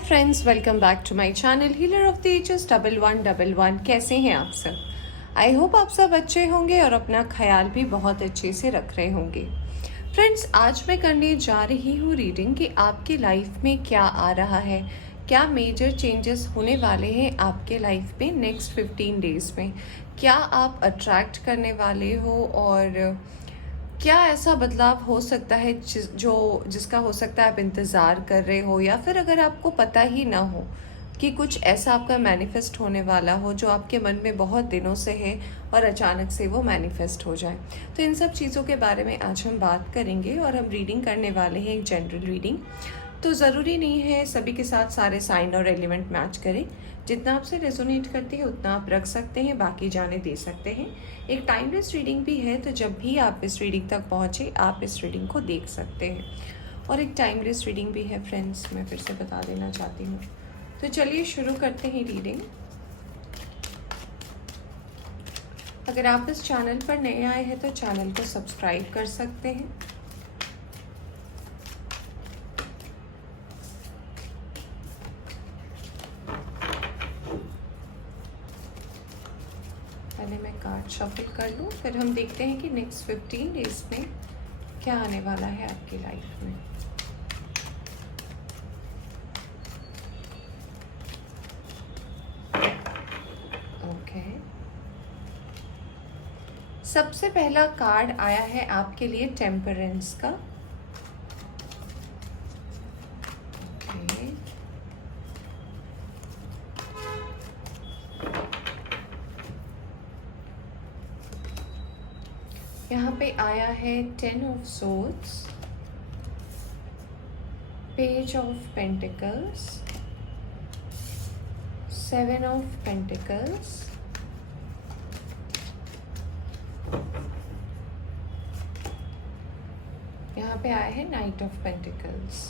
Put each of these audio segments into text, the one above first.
Hi friends, welcome back to my channel healer of the ages 1111। कैसे हैं आप सब? आई होप आप सब अच्छे होंगे और अपना ख्याल भी बहुत अच्छे से रख रहे होंगे। फ्रेंड्स, आज मैं करने जा रही हूँ रीडिंग कि आपकी लाइफ में क्या आ रहा है, क्या मेजर चेंजेस होने वाले हैं आपके लाइफ में नेक्स्ट 15 डेज़ में। क्या आप अट्रैक्ट करने वाले हो और क्या ऐसा बदलाव हो सकता है जिसका हो सकता है आप इंतज़ार कर रहे हो, या फिर अगर आपको पता ही ना हो कि कुछ ऐसा आपका मैनिफेस्ट होने वाला हो जो आपके मन में बहुत दिनों से है और अचानक से वो मैनिफेस्ट हो जाए। तो इन सब चीज़ों के बारे में आज हम बात करेंगे और हम रीडिंग करने वाले हैं, एक जनरल रीडिंग। तो ज़रूरी नहीं है सभी के साथ सारे साइन और एलिमेंट मैच करें। जितना आपसे रेजोनेट करती है उतना आप रख सकते हैं, बाकी जाने दे सकते हैं। एक टाइमलेस रीडिंग भी है, तो जब भी आप इस रीडिंग तक पहुँचे आप इस रीडिंग को देख सकते हैं। और एक टाइमलेस रीडिंग भी है फ्रेंड्स, मैं फिर से बता देना चाहती हूँ। तो चलिए शुरू करते हैं रीडिंग। अगर आप इस चैनल पर नए आए हैं तो चैनल को सब्सक्राइब कर सकते हैं। पहले मैं कार्ड शफल कर लूँ, फिर हम देखते हैं कि नेक्स्ट 15 डेज में क्या आने वाला है आपकी लाइफ में। ओके, सबसे पहला कार्ड आया है आपके लिए टेम्परेंस का। ओके, यहाँ पे आया है 10 of swords, page of pentacles, 7 of pentacles, यहाँ पे आया है नाइट ऑफ पेंटिकल्स।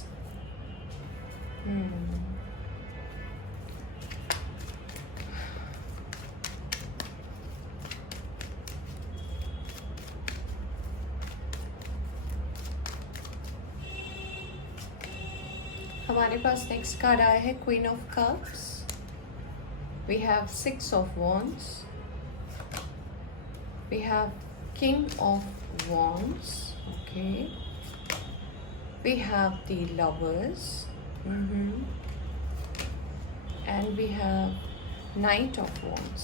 हमारे पास नेक्स्ट कार्ड आया है queen of cups. We have 6 of wands, we have king of wands, okay, we have the lovers, and we have knight of wands,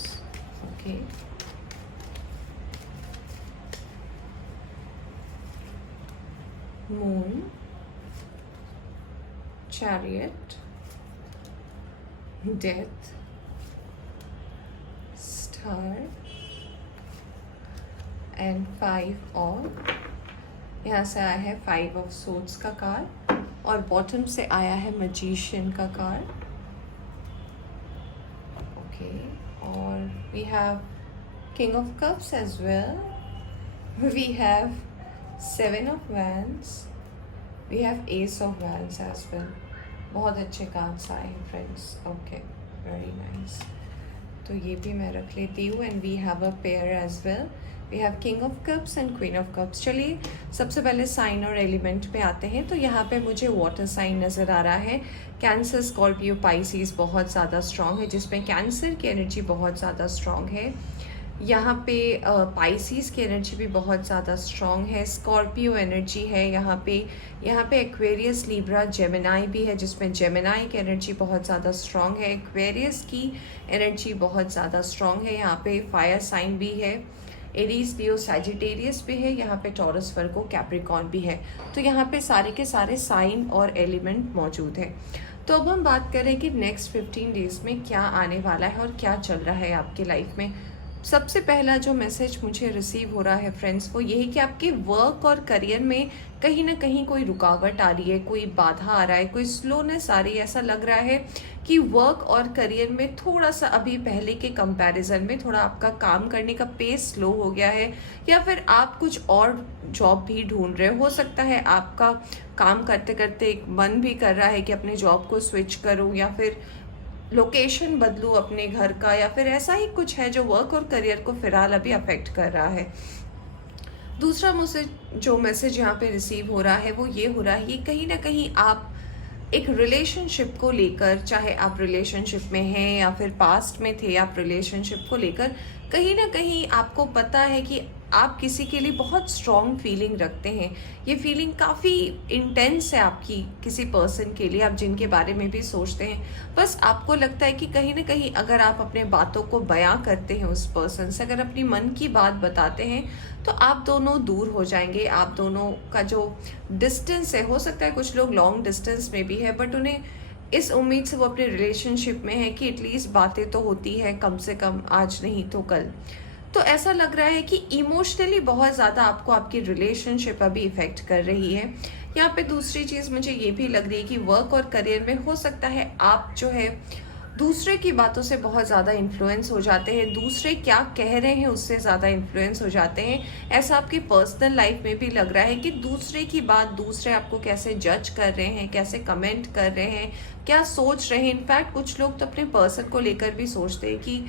okay, moon, chariot, death, star and 5 of, यहाँ से आया है 5 of swords का card और bottom से आया है magician का कार्ड। ओके, और we have king of cups as well, we have 7 of wands, we have ace of wands as well. बहुत अच्छे कार्ड्स आए हैं फ्रेंड्स। Okay, very nice. तो ये भी मैं रख लेती हूँ। And we have a pair as well, we have king of cups and queen of cups. चलिए सबसे पहले साइन और एलिमेंट पे आते हैं। तो यहाँ पे मुझे वाटर साइन नज़र आ रहा है। कैंसर, स्कॉर्पियो, पाइसिस बहुत ज़्यादा स्ट्रॉन्ग है, जिसमें कैंसर की एनर्जी बहुत ज़्यादा स्ट्रॉन्ग है। यहाँ पे पाइसिस की एनर्जी भी बहुत ज़्यादा स्ट्रॉन्ग है। स्कॉर्पियो एनर्जी है यहाँ पे एक्वेरियस, लिब्रा, जेमिनाई भी है, जिसमें जेमिनाई की एनर्जी बहुत ज़्यादा स्ट्रॉन्ग है। एक्वेरियस की एनर्जी बहुत ज़्यादा स्ट्रॉन्ग है। यहाँ पे फायर साइन भी है, एरीज, लियो, सैजिटेरियस भी है। यहाँ पे टॉरस, वर्गो, कैप्रिकॉर्न भी है। तो यहाँ पे सारे के सारे साइन और एलिमेंट मौजूद है। तो अब हम बात करें कि नेक्स्ट 15 डेज़ में क्या आने वाला है और क्या चल रहा है आपकी लाइफ में। सबसे पहला जो मैसेज मुझे रिसीव हो रहा है फ्रेंड्स, वो यही कि आपके वर्क और करियर में कहीं ना कहीं कोई रुकावट आ रही है, कोई बाधा आ रहा है, कोई स्लोनेस आ रही है। ऐसा लग रहा है कि वर्क और करियर में थोड़ा सा अभी पहले के कंपैरिजन में थोड़ा आपका काम करने का पेस स्लो हो गया है, या फिर आप कुछ और जॉब भी ढूंढ रहे हो सकता है आपका काम करते करते एक मन भी कर रहा है कि अपने जॉब को स्विच करूँ या फिर लोकेशन बदलूँ अपने घर का, या फिर ऐसा ही कुछ है जो वर्क और करियर को फिलहाल अभी अफेक्ट कर रहा है। दूसरा मुझसे जो मैसेज यहाँ पे रिसीव हो रहा है वो ये हो रहा है कि कहीं ना कहीं आप एक रिलेशनशिप को लेकर, चाहे आप रिलेशनशिप में हैं या फिर पास्ट में थे, आप रिलेशनशिप को लेकर कहीं ना कहीं आपको पता है कि आप किसी के लिए बहुत स्ट्रॉन्ग फीलिंग रखते हैं। ये फीलिंग काफ़ी इंटेंस है आपकी किसी पर्सन के लिए, आप जिनके बारे में भी सोचते हैं। बस आपको लगता है कि कहीं ना कहीं अगर आप अपने बातों को बयां करते हैं उस पर्सन से, अगर अपनी मन की बात बताते हैं, तो आप दोनों दूर हो जाएंगे। आप दोनों का जो डिस्टेंस है, हो सकता है कुछ लोग लॉन्ग डिस्टेंस में भी है, बट उन्हें इस उम्मीद से वो अपने रिलेशनशिप में है कि एटलीस्ट बातें तो होती है, कम से कम आज नहीं तो कल। तो ऐसा लग रहा है कि इमोशनली बहुत ज़्यादा आपको आपकी रिलेशनशिप अभी इफ़ेक्ट कर रही है। यहाँ पे दूसरी चीज़ मुझे ये भी लग रही है कि वर्क और करियर में हो सकता है आप जो है दूसरे की बातों से बहुत ज़्यादा इन्फ्लुएंस हो जाते हैं, दूसरे क्या कह रहे हैं उससे ज़्यादा इन्फ्लुएंस हो जाते हैं। ऐसा आपकी पर्सनल लाइफ में भी लग रहा है कि दूसरे की बात, दूसरे आपको कैसे जज कर रहे हैं, कैसे कमेंट कर रहे हैं, क्या सोच रहे हैं। इनफैक्ट कुछ लोग तो अपने पर्सन को लेकर भी सोचते हैं कि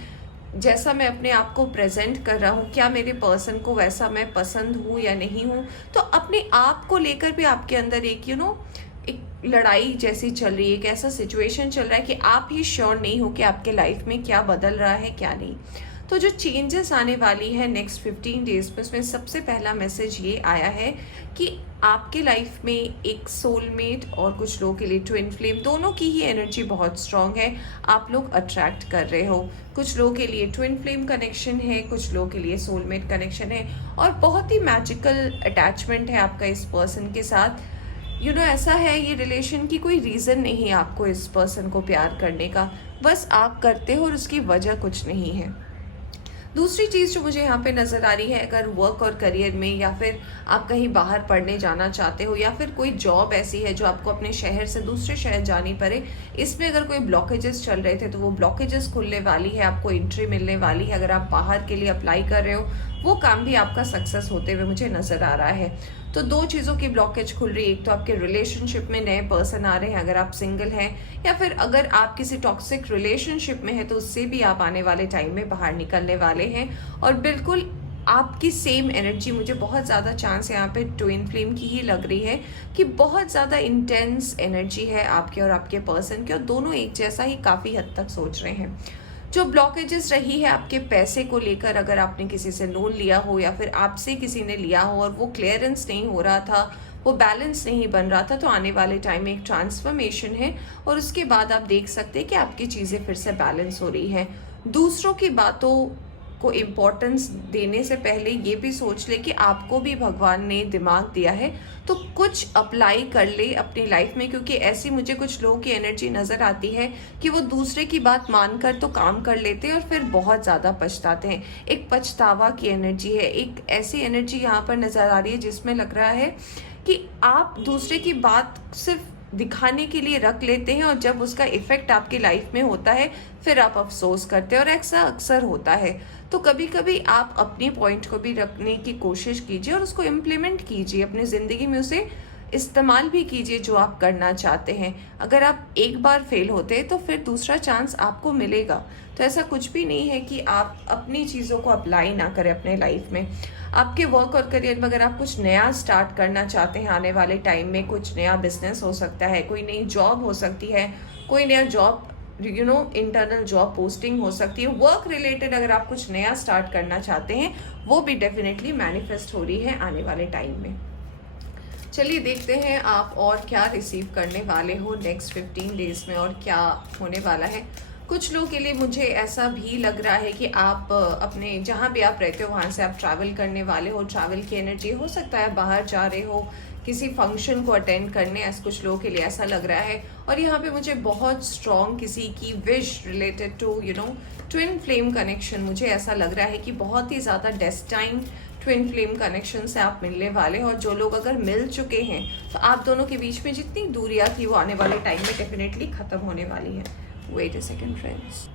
जैसा मैं अपने आप को प्रेजेंट कर रहा हूँ, क्या मेरे पर्सन को वैसा मैं पसंद हूँ या नहीं हूँ। तो अपने आप को लेकर भी आपके अंदर एक एक लड़ाई जैसी चल रही है, एक ऐसा सिचुएशन चल रहा है कि आप ही श्योर नहीं हो कि आपके लाइफ में क्या बदल रहा है क्या नहीं। तो जो चेंजेस आने वाली है नेक्स्ट 15 डेज में, उसमें सबसे पहला मैसेज ये आया है कि आपके लाइफ में एक सोलमेट और कुछ लोगों के लिए ट्विन फ्लेम, दोनों की ही एनर्जी बहुत स्ट्रांग है। आप लोग अट्रैक्ट कर रहे हो, कुछ लोगों के लिए ट्विन फ्लेम कनेक्शन है, कुछ लोगों के लिए सोलमेट कनेक्शन है, और बहुत ही मैजिकल अटैचमेंट है आपका इस पर्सन के साथ। ऐसा है, ये रिलेशन की कोई रीज़न नहीं है आपको इस पर्सन को प्यार करने का, बस आप करते हो और उसकी वजह कुछ नहीं है। दूसरी चीज़ जो मुझे यहाँ पे नज़र आ रही है, अगर वर्क और करियर में, या फिर आप कहीं बाहर पढ़ने जाना चाहते हो, या फिर कोई जॉब ऐसी है जो आपको अपने शहर से दूसरे शहर जानी पड़े, इसमें अगर कोई ब्लॉकेजेस चल रहे थे तो वो ब्लॉकेजेस खुलने वाली है, आपको एंट्री मिलने वाली है। अगर आप बाहर के लिए अप्लाई कर रहे हो, वो काम भी आपका सक्सेस होते हुए मुझे नज़र आ रहा है। तो दो चीज़ों की ब्लॉकेज खुल रही है, एक तो आपके रिलेशनशिप में नए पर्सन आ रहे हैं अगर आप सिंगल हैं, या फिर अगर आप किसी टॉक्सिक रिलेशनशिप में हैं तो उससे भी आप आने वाले टाइम में बाहर निकलने वाले हैं। और बिल्कुल आपकी सेम एनर्जी, मुझे बहुत ज़्यादा चांस यहाँ पे ट्विन फ्लेम की ही लग रही है कि बहुत ज़्यादा इंटेंस एनर्जी है आपके और आपके पर्सन की, और दोनों एक जैसा ही काफ़ी हद तक सोच रहे हैं। जो ब्लॉकेजेस रही है आपके पैसे को लेकर, अगर आपने किसी से लोन लिया हो या फिर आपसे किसी ने लिया हो और वो क्लियरेंस नहीं हो रहा था, वो बैलेंस नहीं बन रहा था, तो आने वाले टाइम में एक ट्रांसफॉर्मेशन है और उसके बाद आप देख सकते हैं कि आपकी चीज़ें फिर से बैलेंस हो रही हैं। दूसरों की बातों को इम्पोर्टेंस देने से पहले ये भी सोच ले कि आपको भी भगवान ने दिमाग दिया है, तो कुछ अप्लाई कर ले अपनी लाइफ में, क्योंकि ऐसी मुझे कुछ लोगों की एनर्जी नज़र आती है कि वो दूसरे की बात मानकर तो काम कर लेते हैं और फिर बहुत ज़्यादा पछताते हैं। एक पछतावा की एनर्जी है, एक ऐसी एनर्जी यहाँ पर नज़र आ रही है जिसमें लग रहा है कि आप दूसरे की बात सिर्फ दिखाने के लिए रख लेते हैं, और जब उसका इफ़ेक्ट आपकी लाइफ में होता है फिर आप अफसोस करते हैं, और ऐसा अक्सर होता है। तो कभी कभी आप अपनी पॉइंट को भी रखने की कोशिश कीजिए और उसको इम्प्लीमेंट कीजिए अपनी ज़िंदगी में, उसे इस्तेमाल भी कीजिए जो आप करना चाहते हैं। अगर आप एक बार फेल होते हैं तो फिर दूसरा चांस आपको मिलेगा। तो ऐसा कुछ भी नहीं है कि आप अपनी चीज़ों को अप्लाई ना करें अपने लाइफ में। आपके वर्क और करियर में अगर आप कुछ नया स्टार्ट करना चाहते हैं आने वाले टाइम में, कुछ नया बिजनेस हो सकता है, कोई नई जॉब हो सकती है, कोई नया जॉब इंटरनल जॉब पोस्टिंग हो सकती है, वर्क रिलेटेड अगर आप कुछ नया स्टार्ट करना चाहते हैं, वो भी डेफिनेटली मैनिफेस्ट हो रही है आने वाले टाइम में। चलिए देखते हैं आप और क्या रिसीव करने वाले हो नेक्स्ट 15 डेज में और क्या होने वाला है। कुछ लोगों के लिए मुझे ऐसा भी लग रहा है कि आप अपने जहाँ भी आप रहते हो वहाँ से आप ट्रैवल करने वाले हो। ट्रैवल की एनर्जी हो सकता है, बाहर जा रहे हो किसी फंक्शन को अटेंड करने, ऐसा कुछ लोगों के लिए ऐसा लग रहा है। और यहाँ पे मुझे बहुत स्ट्रॉन्ग किसी की wish related to twin flame connection, मुझे ऐसा लग रहा है कि बहुत ही ज़्यादा डेस्टाइन ट्विन फ्लेम कनेक्शन से आप मिलने वाले हैं। और जो लोग अगर मिल चुके हैं तो आप दोनों के बीच में जितनी दूरियां थी वो आने वाले टाइम में डेफिनेटली ख़त्म होने वाली है। वेट अ सेकंड फ्रेंड्स,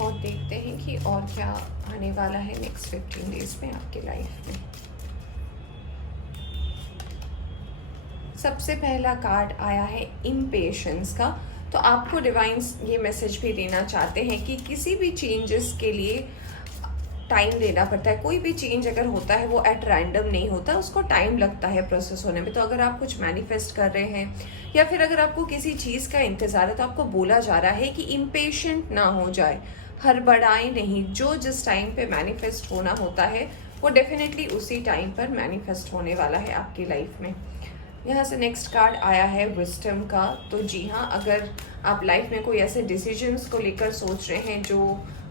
और देखते हैं कि और क्या आने वाला है नेक्स्ट 15 डेज में आपके लाइफ में। सबसे पहला कार्ड आया है इम्पेशंस का। तो आपको डिवाइन्स ये मैसेज भी देना चाहते हैं कि किसी भी चेंजेस के लिए टाइम देना पड़ता है। कोई भी चेंज अगर होता है वो एट रैंडम नहीं होता, उसको टाइम लगता है प्रोसेस होने में। तो अगर आप कुछ मैनिफेस्ट कर रहे हैं या फिर अगर आपको किसी चीज़ का इंतज़ार है, तो आपको बोला जा रहा है कि इम्पेशेंट ना हो जाए, हड़बड़ाए नहीं। जो जिस टाइम पे मैनिफेस्ट होना होता है वो डेफिनेटली उसी टाइम पर मैनिफेस्ट होने वाला है आपकी लाइफ में। यहाँ से नेक्स्ट कार्ड आया है विजडम का। तो जी हाँ, अगर आप लाइफ में कोई ऐसे डिसीजंस को लेकर सोच रहे हैं जो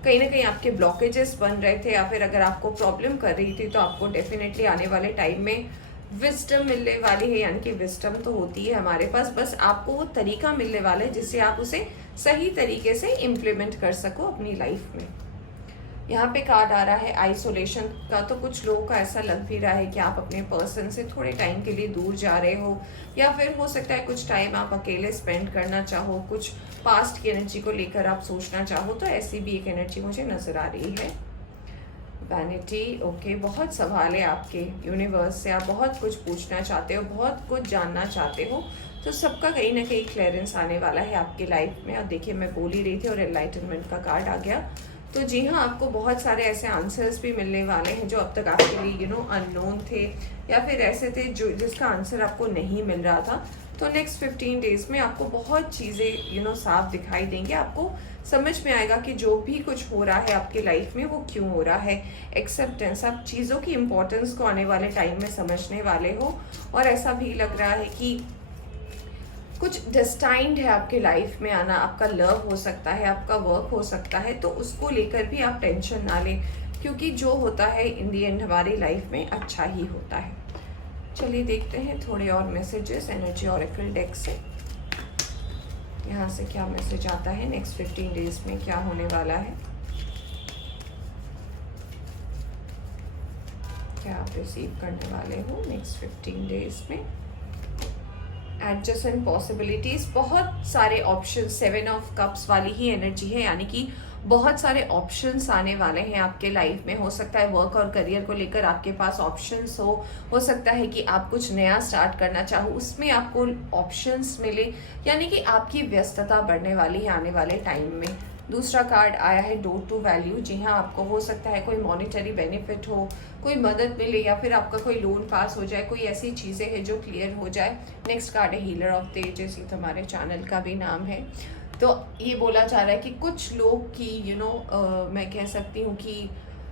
कहीं ना कहीं आपके ब्लॉकेजेस बन रहे थे या फिर अगर आपको प्रॉब्लम कर रही थी, तो आपको डेफिनेटली आने वाले टाइम में विजडम मिलने वाली है। यानी कि विजडम तो होती है हमारे पास, बस आपको वो तरीका मिलने वाला है जिससे आप उसे सही तरीके से इम्प्लीमेंट कर सको अपनी लाइफ में। यहाँ पे कार्ड आ रहा है आइसोलेशन का। तो कुछ लोगों का ऐसा लग भी रहा है कि आप अपने पर्सन से थोड़े टाइम के लिए दूर जा रहे हो, या फिर हो सकता है कुछ टाइम आप अकेले स्पेंड करना चाहो, कुछ पास्ट की एनर्जी को लेकर आप सोचना चाहो। तो ऐसी भी एक एनर्जी मुझे नजर आ रही है। वैनिटी, ओके, बहुत सवाल है आपके यूनिवर्स से, आप बहुत कुछ पूछना चाहते हो, बहुत कुछ जानना चाहते हो। तो सबका कहीं ना कहीं क्लियरेंस आने वाला है आपकी लाइफ में। और देखिए, मैं बोल ही रही थी और एनलाइटनमेंट का कार्ड आ गया। तो जी हाँ, आपको बहुत सारे ऐसे आंसर्स भी मिलने वाले हैं जो अब तक आपके लिए अननोन थे, या फिर ऐसे थे जो जिसका आंसर आपको नहीं मिल रहा था। तो नेक्स्ट 15 डेज में आपको बहुत चीज़ें साफ दिखाई देंगे। आपको समझ में आएगा कि जो भी कुछ हो रहा है आपकी लाइफ में वो क्यों हो रहा है। एक्सेप्टेंस, आप चीज़ों की इम्पोर्टेंस को आने वाले टाइम में समझने वाले हो। और ऐसा भी लग रहा है कि कुछ डेस्टाइंड है आपके लाइफ में आना। आपका लव हो सकता है, आपका वर्क हो सकता है, तो उसको लेकर भी आप टेंशन ना लें, क्योंकि जो होता है इन दी एंड हमारी लाइफ में अच्छा ही होता है। चलिए देखते हैं थोड़े और मैसेजेस एनर्जी ऑरेकल डेक से। यहाँ से क्या मैसेज आता है, नेक्स्ट 15 डेज में क्या होने वाला है, क्या आप रिसीव करने वाले हो नेक्स्ट 15 डेज में। एडजस्टमेंट पॉसिबिलिटीज, बहुत सारे ऑप्शन, 7 ऑफ कप्स वाली ही एनर्जी है। यानी कि बहुत सारे ऑप्शंस आने वाले हैं आपके लाइफ में। हो सकता है वर्क और करियर को लेकर आपके पास ऑप्शंस हो सकता है कि आप कुछ नया स्टार्ट करना चाहो, उसमें आपको ऑप्शंस मिले। यानी कि आपकी व्यस्तता बढ़ने वाली है आने वाले टाइम में। दूसरा कार्ड आया है डोर टू वैल्यू। जी हाँ, आपको हो सकता है कोई मॉनेटरी बेनिफिट हो, कोई मदद मिले, या फिर आपका कोई लोन पास हो जाए, कोई ऐसी चीज़ें हैं जो क्लियर हो जाए। नेक्स्ट कार्ड है हीलर ऑफ तेजस, ये हमारे चैनल का भी नाम है। तो ये बोला जा रहा है कि कुछ लोग की मैं कह सकती हूँ कि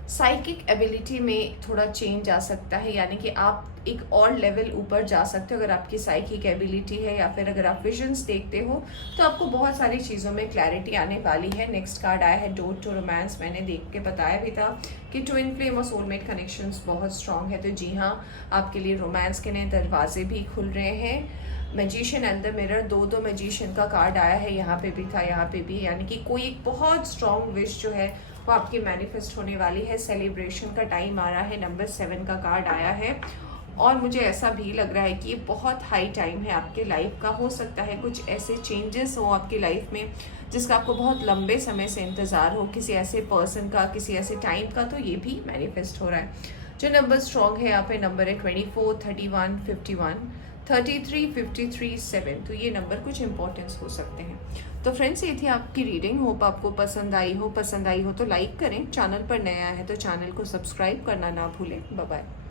साइकिक एबिलिटी में थोड़ा चेंज आ सकता है। यानी कि आप एक और लेवल ऊपर जा सकते हो अगर आपकी साइकिक एबिलिटी है, या फिर अगर आप विजन्स देखते हो तो आपको बहुत सारी चीज़ों में क्लैरिटी आने वाली है। नेक्स्ट कार्ड आया है डोर टू रोमांस। मैंने देख के बताया भी था कि ट्विन फ्लेम और सोलमेट कनेक्शंस बहुत स्ट्रांग है। तो जी हाँ, आपके लिए रोमांस के नए दरवाजे भी खुल रहे हैं। मैजिशियन एंड द मिरर, दो मैजिशियन का कार्ड आया है, यहाँ पे भी था, यहाँ पे भी। यानी कि कोई एक बहुत स्ट्रांग विश जो है वो आपकी मैनिफेस्ट होने वाली है। सेलिब्रेशन का टाइम आ रहा है, नंबर 7 का कार्ड आया है। और मुझे ऐसा भी लग रहा है कि ये बहुत हाई टाइम है आपके लाइफ का। हो सकता है कुछ ऐसे चेंजेस हो आपकी लाइफ में जिसका आपको बहुत लंबे समय से इंतज़ार हो, किसी ऐसे पर्सन का, किसी ऐसे टाइम का। तो ये भी मैनिफेस्ट हो रहा है। जो नंबर स्ट्रॉन्ग है यहाँ पे नंबर है 24, 31, 51, 33, 53, 7। तो ये नंबर कुछ इंपॉर्टेंस हो सकते हैं। तो फ्रेंड्स, ये थी आपकी रीडिंग। होप आपको पसंद आई हो तो लाइक करें। चैनल पर नया है तो चैनल को सब्सक्राइब करना ना भूलें। Bye bye.